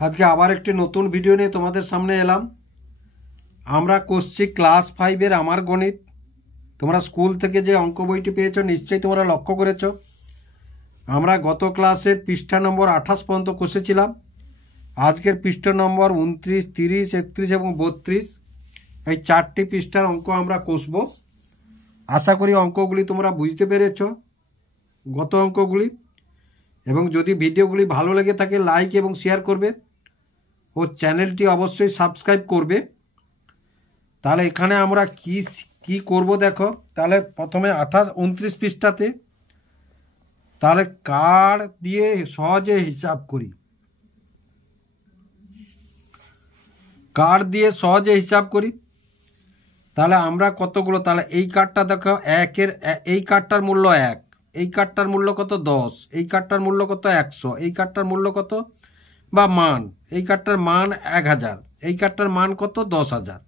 আজকে আবার একটি নতুন ভিডিও নিয়ে তোমাদের সামনে এলাম। আমরা করছি ক্লাস 5-এর আমার গণিত। তোমরা স্কুল থেকে যে অঙ্ক বইটি পেয়েছো নিশ্চয়ই তোমরা লক্ষ্য করেছো। আমরা গত ক্লাসের পৃষ্ঠা নম্বর 28 পর্যন্ত কষেছিলাম। আজকের পৃষ্ঠা নম্বর 29, 30, 31 এবং 32 এই 4টি পৃষ্ঠার অঙ্ক আমরা কষব। আশা করি অঙ্কগুলি তোমরা বুঝতে পেরেছো, গত অঙ্কগুলি। এবং যদি ভিডিওগুলি ভালো লেগে থাকে লাইক এবং শেয়ার করবে ও চ্যানেলটি অবশ্যই সাবস্ক্রাইব করবে। তাহলে এখানে আমরা কি করব দেখো। তাহলে প্রথমে 29 পৃষ্ঠাতে তাহলে কার্ড দিয়ে সহজে হিসাব করি। কার্ড দিয়ে সহজে হিসাব করি। তাহলে আমরা কতগুলো, তাহলে এই কার্ডটা দেখো এই কার্ডটার মূল্য 1, এই কার্ডটার মূল্য কত 10, এই কার্ডটার মূল্য কত 100, এই কার্ডটার মূল্য কত বা মান, এই কার্ডটার মান 1000, এই কার্ডটার মান কত 10,000।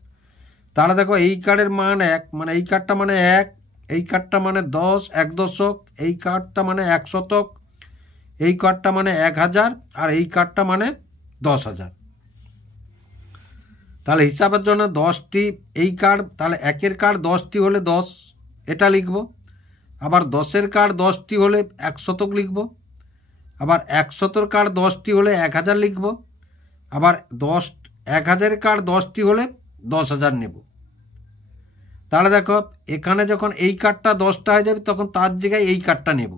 তাহলে দেখো এই কার্ডের মান 1, মানে এই কার্ডটা মানে 1, এই কার্ডটা মানে 10, 1 দশক, এই কার্ডটা মানে 1 শতক, এই কার্ডটা মানে 1000 আর এই কার্ডটা মানে 10,000। তাহলে হিসাবের জন্য 10টি এই কার্ড, তাহলে 1-এর কার্ড 10টি হলে 10 এটা লিখব। আবার 10-এর কার্ড 10টি হলে 1 শতক লিখব। আবার 100-এর কার্ড 10টি হলে 1000 লিখব। আবার 1000-এর কার্ড 10টি হলে 10,000 নেব। তাহলে দেখো এখানে যখন এই কার্ডটা 10টা হয়ে যাবে তখন তার জায়গায় এই কার্ডটা নেব।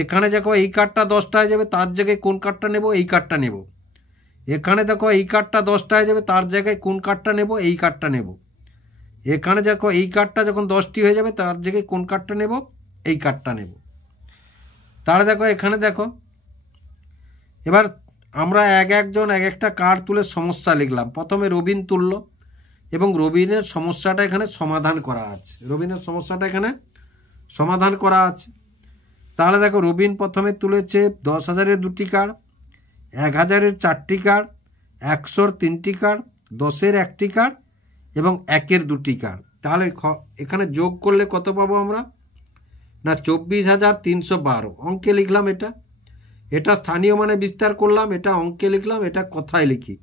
এখানে দেখো এই কার্ডটা 10টা হয়ে যাবে তার জায়গায় কোন কার্ডটা নেব, এই কার্ডটা নেব। এখানে দেখো এই কার্ডটা 10টা হয়ে যাবে তার জায়গায় কোন কার্ডটা নেব, এই কার্ডটা নেব। এখানে দেখো এই কার্ডটা যখন 10টি হয়ে যাবে তার জায়গায় কোন কার্ডটা নেব, এই কার্ডটা নেব। তাহলে দেখো এখানে দেখো এবার আমরা একজন এক একটা কার্ড তুলে সমস্যা লিখলাম। প্রথমে রবিন তুলল এবং রবিনের সমস্যাটা এখানে সমাধান করা আছে। রবিনের সমস্যাটা এখানে সমাধান করা আছে। তাহলে দেখো রবিন প্রথমে তুলেছে 10,000-এর 2টি কার্ড, 1,000-এর 4টি কার্ড, 100-র 3টি কার্ড, 10-এর 1টি কার্ড এবং 1-এর 2টি কার্ড। তাহলে এখানে যোগ করলে কত পাবো আমরা না 24,312। অঙ্কে লিখলাম এটা স্থানীয় মানে বিস্তার করলাম, এটা অঙ্কে লিখলাম, এটা কথায় লিখি।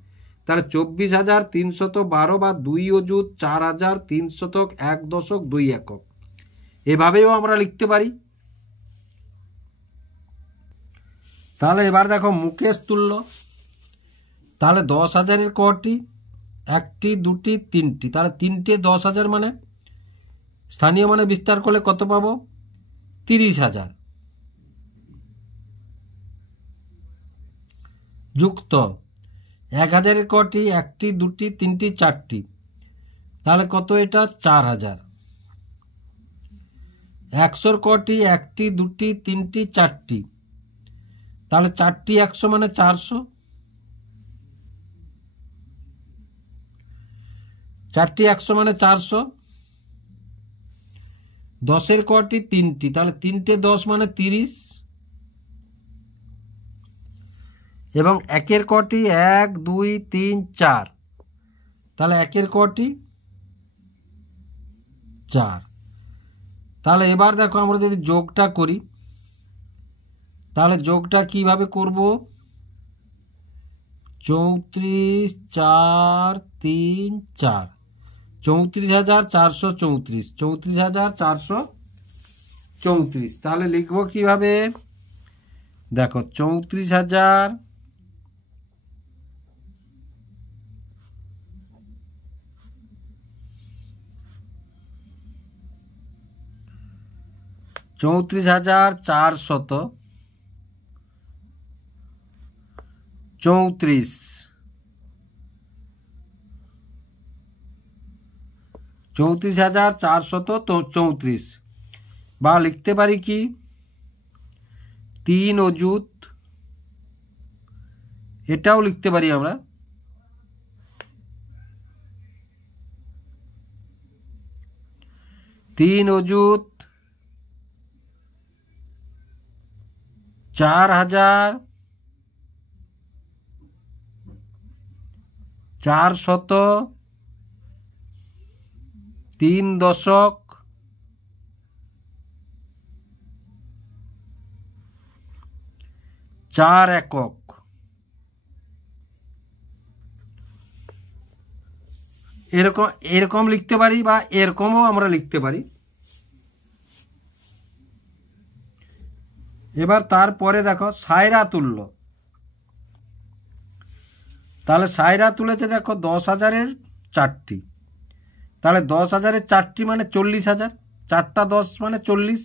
তাহলে 24,312 বা 2 অযুত 4,301.2 একক এভাবেও আমরা লিখতে পারি। তাহলে এবার দেখো মুকেশ তুলল। তাহলে 10,000-এর কটি, 1টি 2টি 3টি, তাহলে 3টে 10,000 মানে স্থানীয় মানে বিস্তার করলে কত পাবো 30,000 যুক্ত 1,000-এর কটি, 1টি 2টি 3টি 4টি, তাহলে কত এটা 4,000। 100-র কটি, 1টি 2টি 3টি 4টি, তাহলে 4টি 100 মানে 400, 4টি 100 মানে 400। 10-এর কটি 3টি, তাহলে 3টে 10 মানে 30 এবং 1-এর কটি 1 2 3 4, তাহলে 1-এর কটি 4। তাহলে এবার দেখো আমরা যদি যোগটা করি তাহলে যোগটা কিভাবে করব 34 4 3 4, 34,434, 34,434। তাহলে লিখবো কিভাবে দেখো 34,000 34,434, 34,434 বা লিখতে পারি কি 3 অযুত, এটাও লিখতে পারি আমরা 3 অযুত 4,403 দশক 4 একক। এরকম এরকম লিখতে পারি বা এরকমও আমরা লিখতে পারি। এবার তারপরে দেখো সায়রা তুল্য, তাহলে সায়রা তুলেছে দেখো 10,000-এর 4টি, তাহলে 10,000-এর 4টি মানে 40,000, 4টা 10 মানে 40,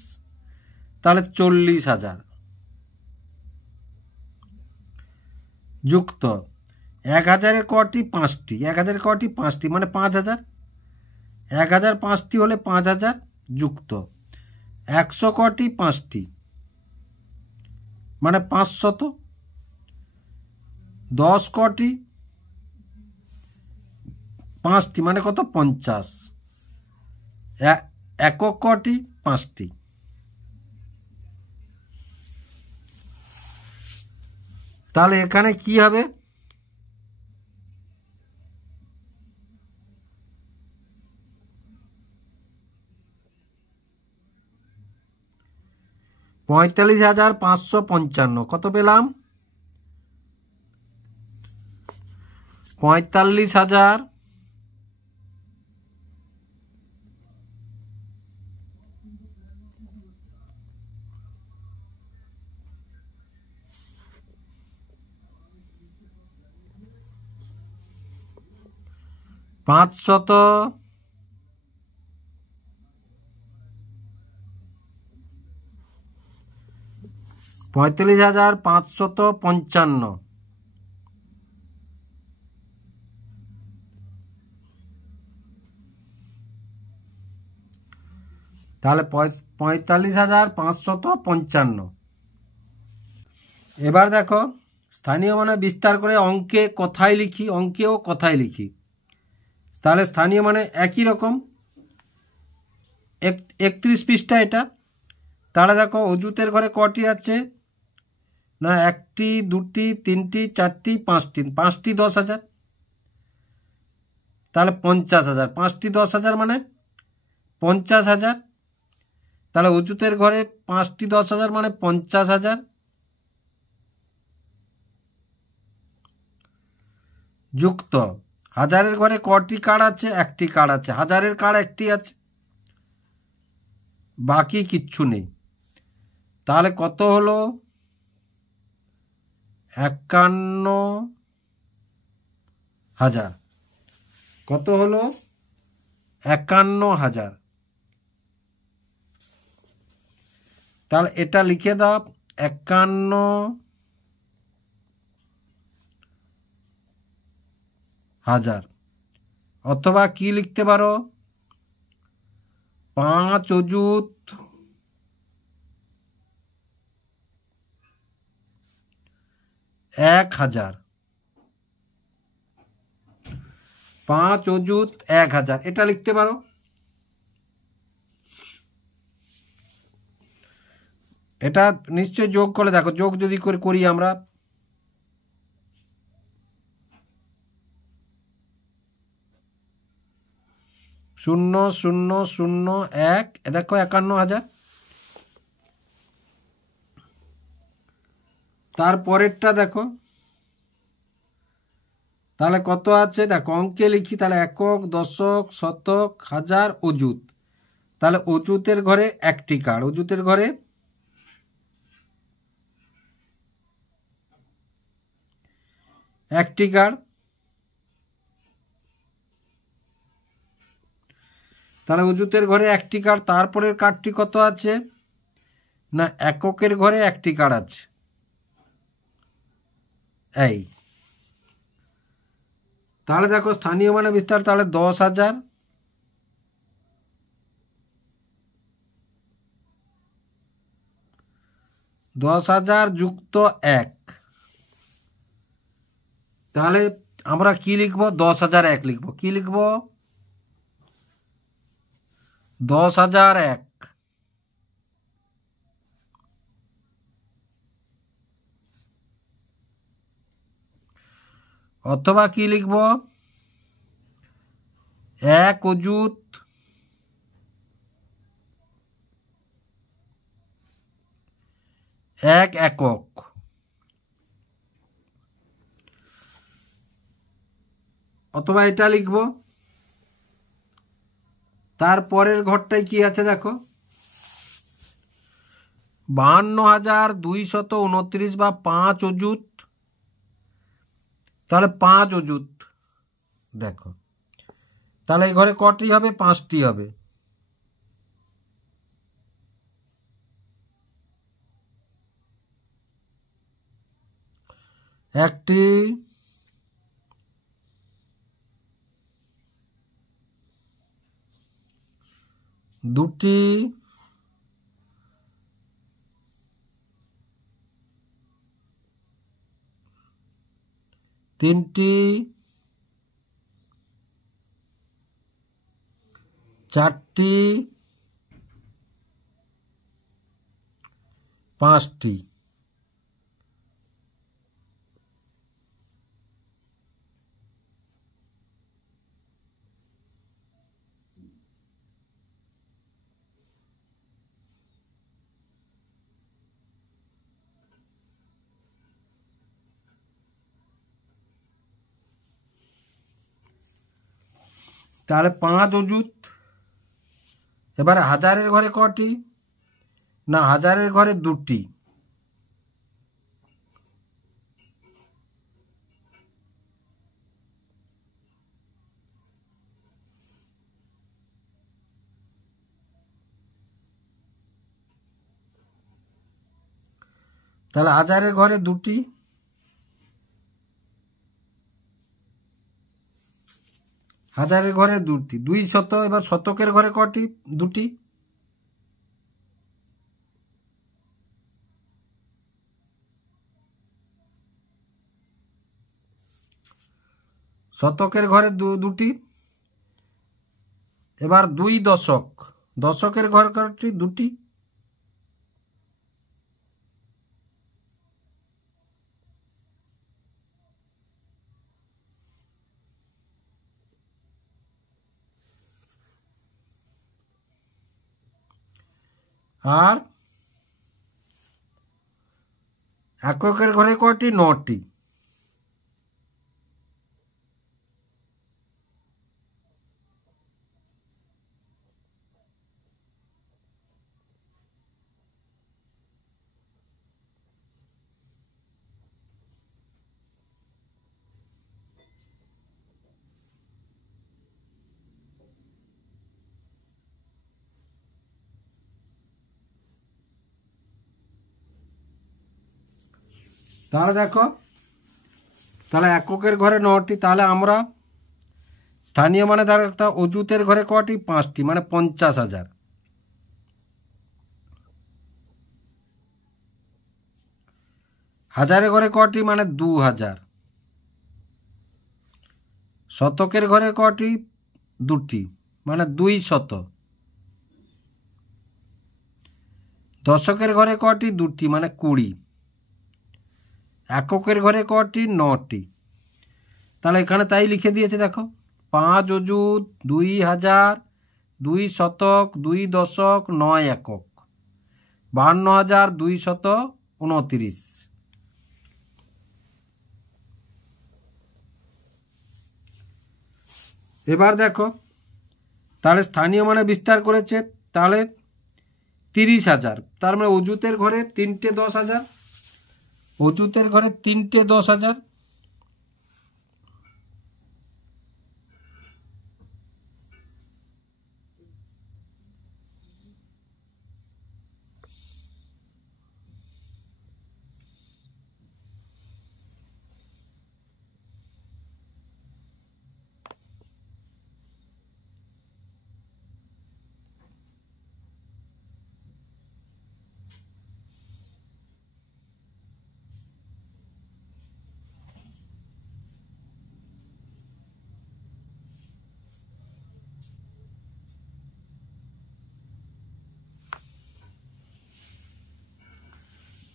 তাহলে 40,000 যুক্ত 1,000-এর কটি 5টি, 1,000-এর কটি 5টি মানে 5,000, 1,000 5টি হলে 5,000 যুক্ত 100 কটি 5টি মানে 500, 10 কটি 5টি মানে কত 50, একক কটি 5টি। তাহলে এখানে কি হবে, $45,555 কত পেলাম, 45,000 500 45,555, তাহলে 45,555। এবার দেখো স্থানীয় মানে বিস্তার করে অঙ্কে কথায় লিখি, অঙ্কেও কথায় লিখি। তাহলে স্থানীয় মানে একই রকম 31 পৃষ্ঠা এটা। তাহলে দেখো অজুতের ঘরে কটি আছে না 1টি 2টি 3টি 4টি 5টি, 5টি 10,000, তাহলে 50,000, 5টি 10,000 মানে 50,000, তাহলে অজুতের ঘরে 5টি 10,000 মানে 50,000 যুক্ত 1,000-এর ঘরে কটি কার্ড আছে, 1টি কার্ড আছে, 1,000-এর কার্ড 1টি আছে, বাকি কিচ্ছু নেই। তাহলে কত হলো 51,000, কত হলো 51,000। তাহলে এটা লিখে দাও 51,000, অথবা কি লিখতে পারো 5 অজুত 1,000, 5 অজুত 1,000 এটা লিখতে পারো। এটা নিশ্চয় যোগ করে দেখো, যোগ যদি করি আমরা 0,0,0,1 দেখো 51,000। তারপরেরটা দেখো তাহলে কত আছে দেখো, অঙ্কে লিখি তাহলে একক, দশক, শতক, হাজার, অজুত। তাহলে অজুতের ঘরে 1টি কার্ড, অজুতের ঘরে 1টি কার্ড, তাহলে অজুতের ঘরে 1টি কার্ড। তারপরের কার্ডটি কত আছে না এককের ঘরে 1টি কার্ড আছে, এই। তাহলে দেখো স্থানীয় মানে বিস্তার, তাহলে 10,000 10,000 যুক্ত 1, তাহলে আমরা কি লিখবো 10,001 লিখবো। কি লিখবো 10,001, অথবা কি লিখব 1 অজুত 1 একক, অথবা এটা লিখব তারপরের ঘরটায় কি আছে দেখো, 52,229 বা 5 অযুত, তাহলে 5 অযুত। দেখো তাহলে এই ঘরে কটি হবে, 5টি হবে। একটি, দুটি, তিনটি, চারটি, পাঁচটি। তাহলে 5 অযুত। এবার হাজারের ঘরে কটি, না হাজারের ঘরে 2টি। তাহলে হাজারের ঘরে 2টি, হাজারের ঘরে 2টি। 200, এবার শতকের ঘরে কটি, 2টি। শতকের ঘরে 2টি। এবার 2 দশক, দশকের ঘরে কটি, 2টি। আর এককের ঘরে কটি, 9টি। তাহলে দেখো, তাহলে এককের ঘরে 9টি। তাহলে আমরা স্থানীয় মানে তার একটা অযুতের ঘরে কটি, 5টি, মানে 50,000। হাজারের ঘরে কটি, মানে 2,000। শতকের ঘরে কটি, 2টি, মানে 200। দশকের ঘরে কটি, 2টি, মানে 20। এককের ঘরে কটি, 9টি। তাহলে এখানে তাই লিখে দিয়েছে দেখো, 5 অযুত, 2,000, 2 শতক, 2 দশক, 9 একক, 52,229। এবার দেখো, তাহলে স্থানীয় মানে বিস্তার করেছে, তাহলে 30,000। তার মানে অযুতের ঘরে 3টে 10,000, অযুতের ঘরে 3টে 10,000।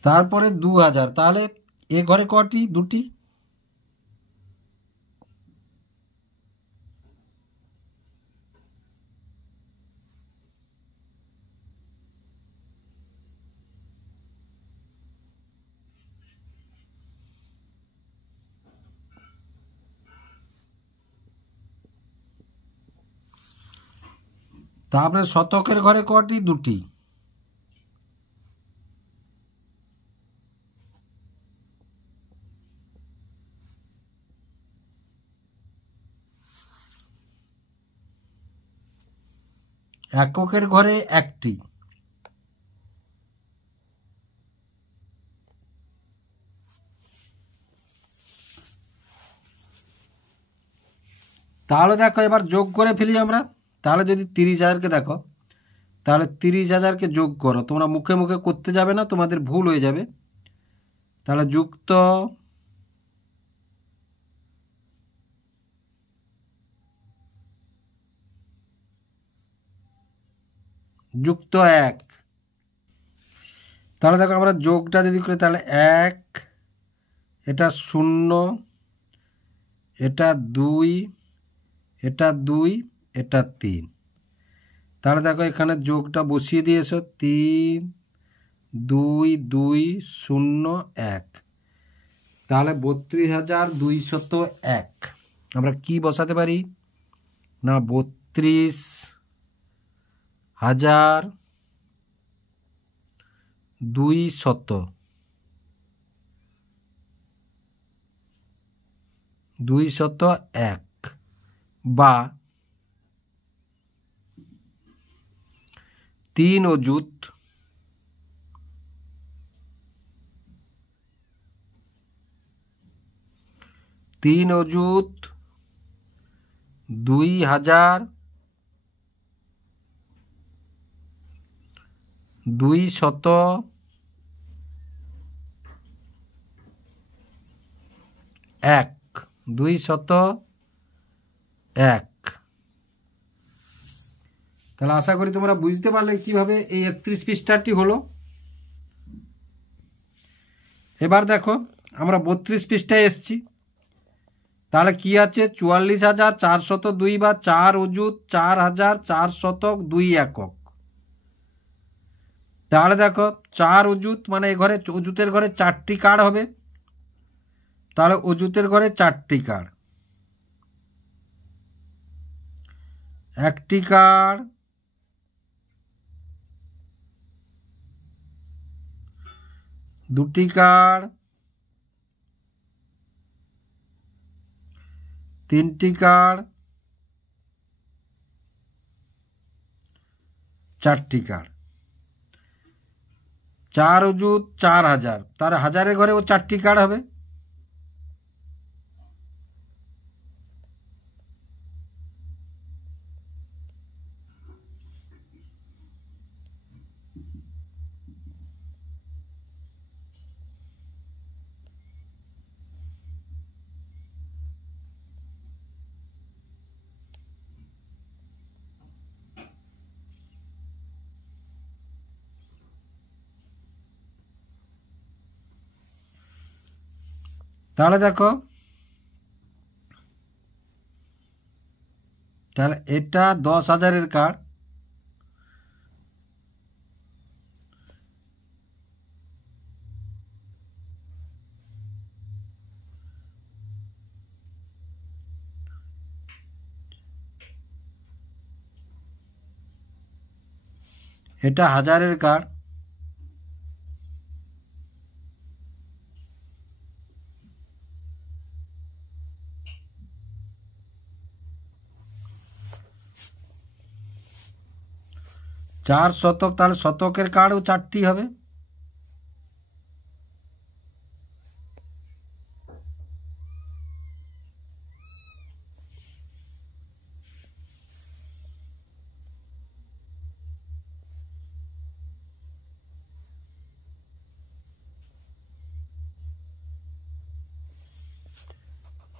তারপরে 2,000, তাহলে এ ঘরে কটি, 2টি। তারপরে শতকের ঘরে কটি? দুটি। এককের ঘরে একটি। তাহলে দেখো এবার যোগ করে ফেলি আমরা। তাহলে যদি 30,000কে দেখো, তাহলে 30,000কে যোগ করো। তোমরা মুখে মুখে করতে যাবে না, তোমাদের ভুল হয়ে যাবে। তাহলে যুক্ত যুক্ত 1। তাহলে দেখো আমরা যোগটা যদি করি, তাহলে 1, এটা 0, এটা 2, এটা 2, এটা 3। তাহলে দেখো এখানে যোগটা বসিয়ে দিয়েছো, 3, 2, 2, 0, 1। তাহলে 32,201 আমরা কি বসাতে পারি না? 32,201 বা 3 অযুত 2,201। তাহলে আশা করি তোমরা বুঝতে পারলে কিভাবে এই 31 পৃষ্ঠাটি হলো। এবার দেখো আমরা 32 পৃষ্ঠায় এসছি। তাহলে কি আছে? 44,402 বা 4 অযুত 4,402 একক। তাহলে দেখো 4 অযুত মানে এই ঘরে অযুতের ঘরে 4টি কার্ড হবে। তাহলে অযুতের ঘরে 4টি কার্ড, একটি কার্ড, দুটি কার্ড, তিনটি কার্ড, চারটি কার্ড। 4 অযুত 4,000, তার 1000-এর ঘরে ও 4টি কার্ড হবে। তাহলে দেখো, তাহলে এটা 10,000-এর কার্ড, এটা 1000-এর কার্ড, চার শতক, তাহলে শতকের কার্ডও 4টি হবে।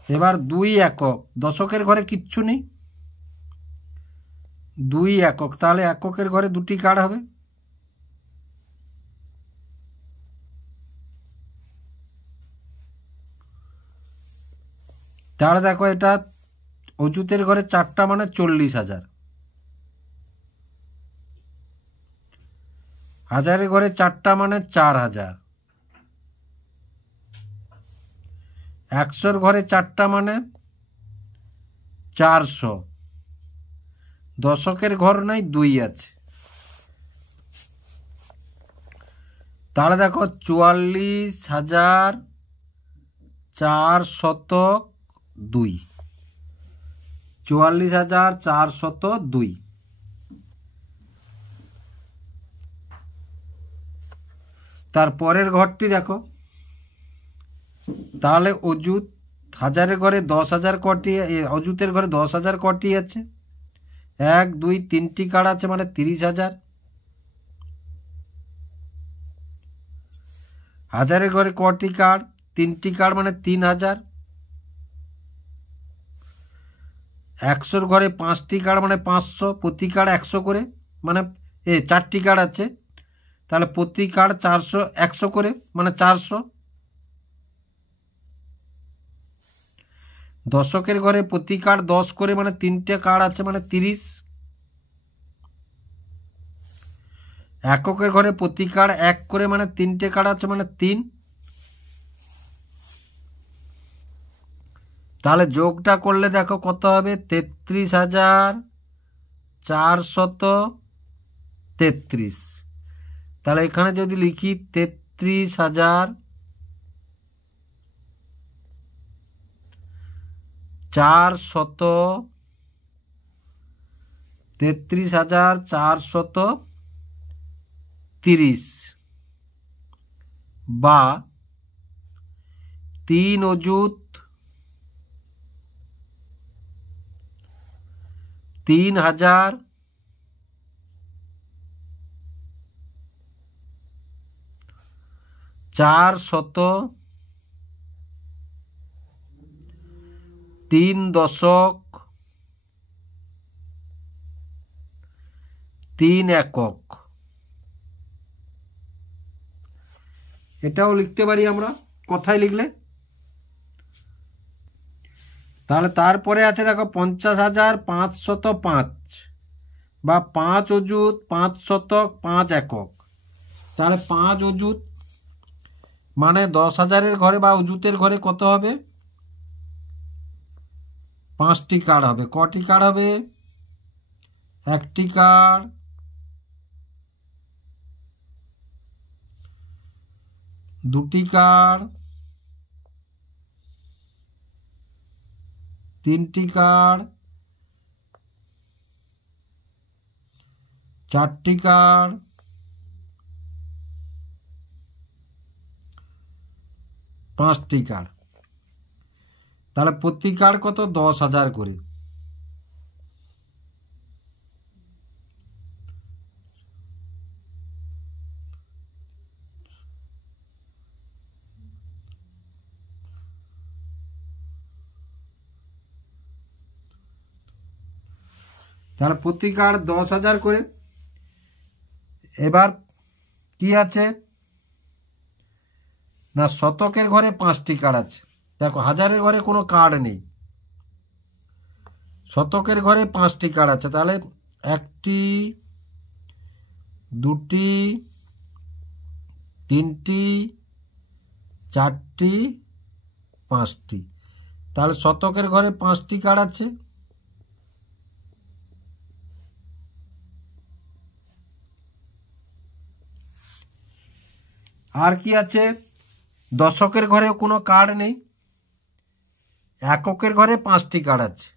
এবার 2 একক, দশকের ঘরে কিচ্ছু নেই, 2 একক, তাহলে এককের ঘরে 2টি কার্ড হবে। তাহলে দেখো এটা অযুতের ঘরে 4টা মানে 40,000, 1000-এর ঘরে 4টা মানে 4,000, 100-র ঘরে 4টা মানে 400, দশকের ঘর নাই 2 আছে, তাহলে দেখো 44,402, 44,402। তারপরের ঘরটি দেখো, তাহলে অযুত হাজারের ঘরে 10,000 কটি, অযুতের ঘরে 10,000 কটি আছে, 1 2 3টি কার্ড আছে মানে 30,000। হাজারের ঘরে কটি কার্ড, 3টি কার্ড মানে 3,000। 100-র ঘরে 5টি কার্ড মানে 500, প্রতি কার্ড 100 করে, মানে 4টি কার্ড আছে, তাহলে প্রতি কার্ড 400, 100 করে মানে 400। দশকের ঘরে প্রতি কার্ড 10 করে মানে 3টে কার্ড আছে মানে 30। এককের ঘরে প্রতি কার্ড 1 করে মানে 3টে কার্ড আছে মানে 3। তাহলে যোগটা করলে দেখো কত হবে, 33,433। তাহলে এখানে যদি লিখি 33,430 বা 3 অযুত 3 একক। এটাও লিখতে পারি আমরা কথায় লিখলে। তাহলে তারপরে আছে দেখো 50,505 বা 5 অযুত 5 শতক 5 একক। তাহলে 5 অযুত মানে 10,000-এর ঘরে বা অযুতের ঘরে কত হবে, 5টি কার্ড হবে। কটি কার্ড হবে, 1টি কার্ড, 2টি কার্ড, 3টি কার্ড, 4টি কার্ড, 5টি কার্ড। তাহলে প্রতি কার্ড কত, 10,000 করে। তাহলে প্রতি কার্ড 10,000 করে। এবার কি আছে না, শতকের ঘরে 5টি কার্ড আছে। দেখো হাজারের ঘরে কোনো কার্ড নেই, শতকের ঘরে 5টি কার্ড আছে। তাহলে 1টি, 2টি, 3টি, 4টি, 5টি। তাহলে শতকের ঘরে 5টি কার্ড আছে। আর কি আছে, দশকের ঘরে কোনো কার্ড নেই, এককের ঘরে 5টি কার্ড আছে।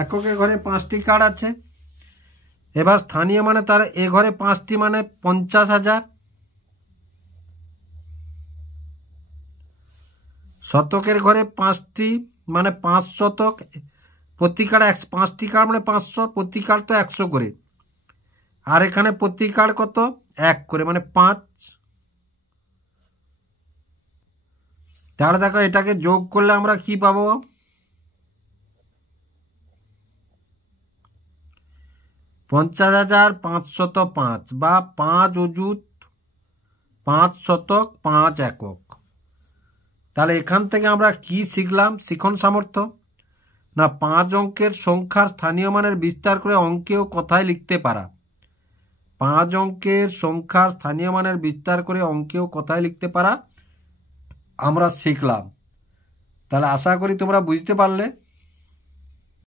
এককের ঘরে 5টি কার্ড আছে। এবার স্থানীয় মানে তার এ ঘরে 5টি মানে 50,000। শতকের ঘরে 5টি মানে 5 শতক, প্রতি কার্ড 5টি কার্ড মানে 500, প্রতি কার্ড তো 100 করে। আর এখানে প্রতি কার্ড কত, 1 করে মানে 5। তাহলে দেখো এটাকে যোগ করলে আমরা কি পাবো, 50,505 বা 5 অযুত 5 শতক 5 একক। তাহলে এখান থেকে আমরা কি শিখলাম, শিখন সামর্থ্য না 5 অঙ্কের সংখ্যার স্থানীয় মানের বিস্তার করে অঙ্কে ও কথায় লিখতে পারা। 5 অঙ্কের সংখ্যার স্থানীয় মানের বিস্তার করে অঙ্কে ও কথায় লিখতে পারা আমরা শিখলাম। তাহলে আশা করি তোমরা বুঝতে পারলে।